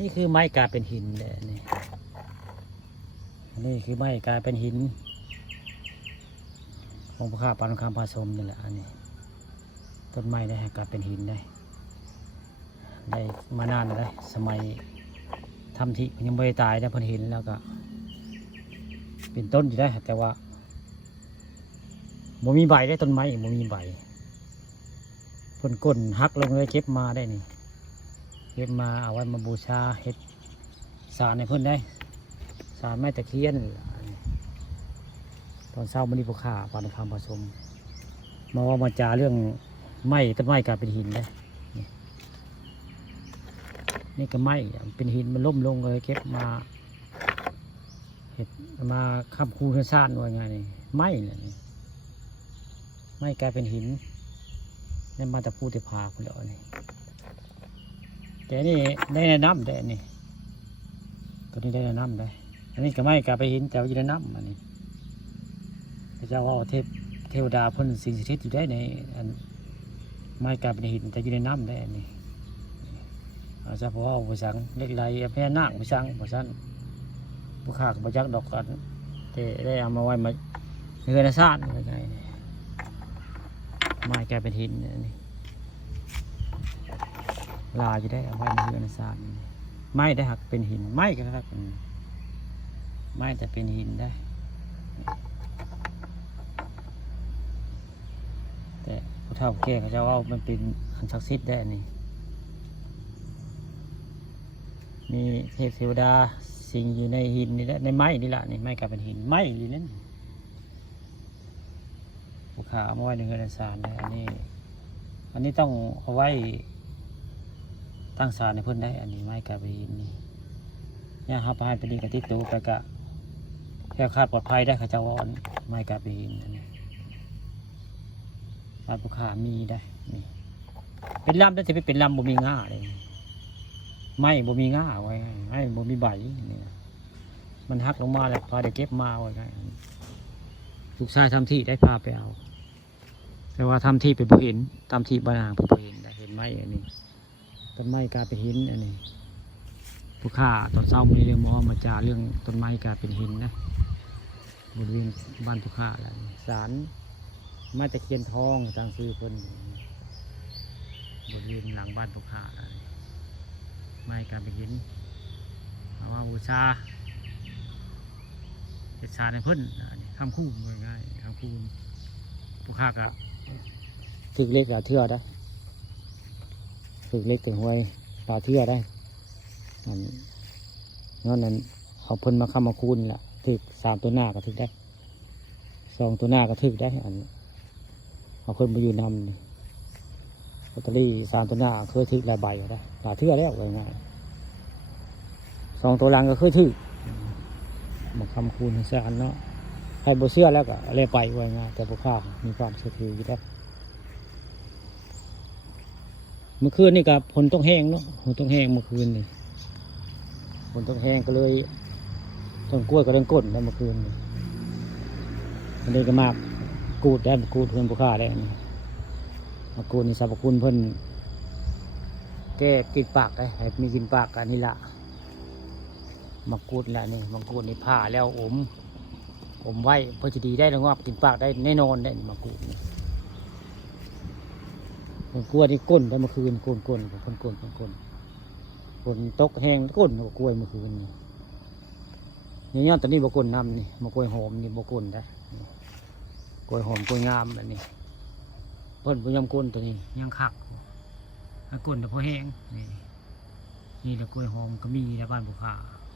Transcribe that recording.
นี่คือไม้กลายเป็นหินเลยนี่คือไม้กลายเป็นหินของพระข้าปานคำผสมนี่แหละอันนี้ต้นไม้ได้กลายเป็นหินได้มานานแล้วสมัยทำที่ยังไม่ตายได้เพิ่นเห็นแล้วก็เป็นต้นอยู่ได้แต่ว่าบ่มีใบได้ต้นไม้บ่มีใบเพิ่นก้นหักลงเลยเก็บมาได้นี่เก็บมาเอาไว้มาบูชาเฮ็ดสารในเพิ่นได้สารไม้ตะเคียนตอนเช้ามันนี่พวกข้าปานคำผสมมาว่ามาจาเรื่องไม้ต้นไม้กลายเป็นหินได้นี่ก็ไม้เป็นหินมันล่มลงเลยเก็บมาเห็ดมาค้ำคูขึ้นซ่านว่าไงนี่ไม้เนี่ยไม้กลายเป็นหินนี่มาแต่พูดแต่พาคุณแล้วนี่แต่นี่ได้ในน้ำได้นี่ตัวนี้ได้ในน้ำได้อันนี้ก็ไม้กลายเป็นหินแต่ว่าอยู่ในน้ำอันนี้พระเจ้าว่าเทวดาพ่นสิ่งศักดิ์สิทธิ์อยู่ได้ในอันไม้กลายเป็นหินแต่อยู่ในน้ำได้อันนี้อาจจะเพราะว่าภาษาเล็กไรแพ่นาคภาษาผู้ข้ากับพยักดอกกันแต่ได้เอามาไว้มาเนื้อซาดอะไรไงไม้แกเป็นหินนี่ลาจะได้เอาไว้ในเนื้อซาดไม้ได้หักเป็นหินไม้ก็ได้ไม้แต่เป็นหินได้แต่ผู้เฒ่าแก่เขาจะว่ามันเป็นอันศักดิ์สิทธิ์ได้นี่มีเทวดาสิ่งอยู่ในหินนี่แหละในไม้นี่แหละนี่ไม้กลายเป็นหินไม้นี่นั่นผูกขาเอาไว้ในเรือนศาลนะอันนี้ต้องเอาไว้ตั้งศาลในเพื่อนได้อันนี้ไม้กลายเป็นหินนี่เนี่ยครับให้เป็นดีกับติดตัวไปกะแค่คาดปลอดภัยได้ข้าเจ้าว่าไม้กลายเป็นหินอันนี้บ้านผูกขามีได้นี่เป็นลำได้จะเป็นลำบ่มีง่าเลยไม้บ่มีง่าไว้ไม้บ่มีใบนี่มันหักลงมาแล้วพาเด็กเก็บมาไว้ไงลูกชายทำที่ได้พาไปเอาแต่ว่าทำที่เป็นผู้เห็นทำที่บ้านเป็นผู้เห็นได้เห็นไม้อันนี้ต้นไม้กลายเป็นหินอันนี้ผู้ฆ่าตอนเช้ามีเรื่องมาจาเรื่องต้นไม้กลายเป็นหินนะบริเวณบ้านผู้ฆ่าอะไรศาลไม้ตะเคียนทองต่างซื้อคนบริเวณหลังบ้านผู้ฆ่าอะไรไม้กลายเป็นหินเพราะว่าบูชาเจ็ดชาในเพิ่นคำคู่ง่ายๆคำคู่ผู้ฆ่ากับฝึกเล็กหลาเทื่อได้ฝึกเล็กถึงห้วยหลาเทื่อได้นั้นเอาเพิ่นมาค้ำมาคูนแหละถึก3ตัวหน้าก็ถึกได้2ตัวหน้าก็ถึกได้อันเอาเพิ่นมาอยู่นำลอตเตอรี่3ตัวหน้าเคยถึกหลายใบได้หลาเทื่อแล้วง่าย2ตัวหลังก็เคยถึกมาคำคูณเสียอันเนาะให้โบเชื่อแล้วก็เลยไปไว้งานแต่พวกข้ามีความเชื่อถืออยู่แล้วเมื่อคืนนี่กับฝนต้องแห้งเนาะฝนต้องแห้งเมื่อคืนนี่ฝนต้องแห้งก็เลยต้นกล้วยก็เดินก้นแล้วเมื่อคืนมันเลยก็มากกูดได้กูดเพื่อนพวกข้าได้นี่มากูดนี่สรรพคุณเพิ่นแก้กินปากได้ให้มีกินปากกันนี่ละมังกรแหละนี่มังกรนี่ผ่าแล้วอมไว้เพื่อจะดีได้แล้วงอกกินปากได้แน่นอนได้มังกรนี่มังกรนี่ก้นได้เมื่อคืนก้นฝนตกแห้งก้นกล้วยเมื่อคืนนี่ย้อนตอนนี้บกก้นน้ำนี่มะกล้วยหอมนี่บกก้นได้กล้วยหอมกล้วยงามแบบนี้เพิ่นพยายามก้นตัวนี้ยังคักก้นแต่พอแห้งนี่แหละกล้วยหอมก็มีในบ้านบุคคา